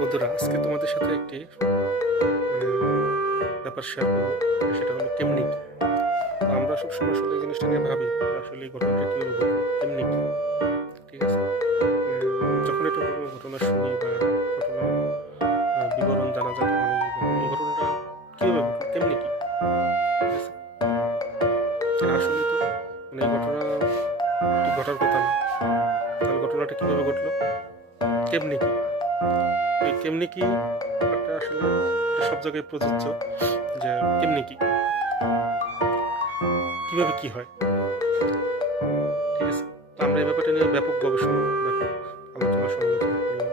বন্ধুরা, আজকে তোমাদের সাথে একটি ব্যাপার শেয়ার করবো। সেটা হলো কেমনি কি। তো আমরা সবসময় আসলে এই জিনিসটা নিয়ে ভাবি যে আসলে এই ঘটনাটা কীভাবে ঘটলো, কেমনি কি। ঠিক আছে। যখন এটা কোনো ঘটনা শুনি বা ঘটনা বিবরণ জানা যায় তখন এই ঘটনাটা কীভাবে ঘটলো, কেমনি কি। ঠিক আছে। আসলে তো এই ঘটনা তো ঘটার কথা না। তাহলে ঘটনাটা কীভাবে ঘটলো, কেমনি কি। এই কেমনি কি ব্যাপারটা আসলে সব জায়গায় প্রযোজ্য, যে কেমনি কি, কিভাবে কি হয়। ঠিক আছে। তো আমরা এই ব্যাপারটা নিয়ে ব্যাপক গবেষণা, ব্যাপক আলোচনা সমালোচনা করলাম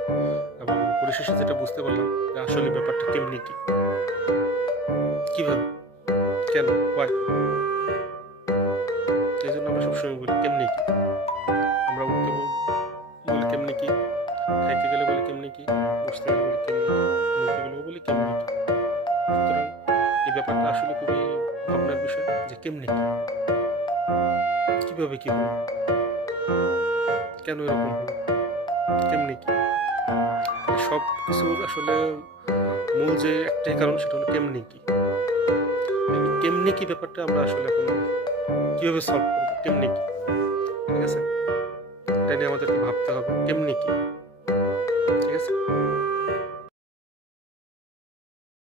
এবং পরিশেষে যেটা বুঝতে পারলাম যে আসলে ব্যাপারটা কেমনি কি, কিভাবে, কেন, হয়। এই জন্য আমরা সবসময় বলি কেমনি কি। আমরা উঠতে বলি কেমনি কি, খাইতে গেলে বলি কেমনি কি, বসতে গেলে বলি কেমনি কি, ঘুমোতে গেলেও বলি কেমনি কি। সুতরাং এই ব্যাপারটা আসলে খুবই ভাবনার বিষয়, যে কেমনি কি, কিভাবে কি হলো, কেন এরকম হলো, কেমনি কি। তাহলে সব কিছুর আসলে মূল যে একটাই কারণ, সেটা হলো কেমনি কি। কেমনি কি ব্যাপারটা আমরা আসলে এখন কিভাবে সলভ করবো, কেমনি কি। ঠিক আছে। এটা নিয়ে আমাদেরকে ভাবতে হবে কেমনি কি। ঠিক আছে।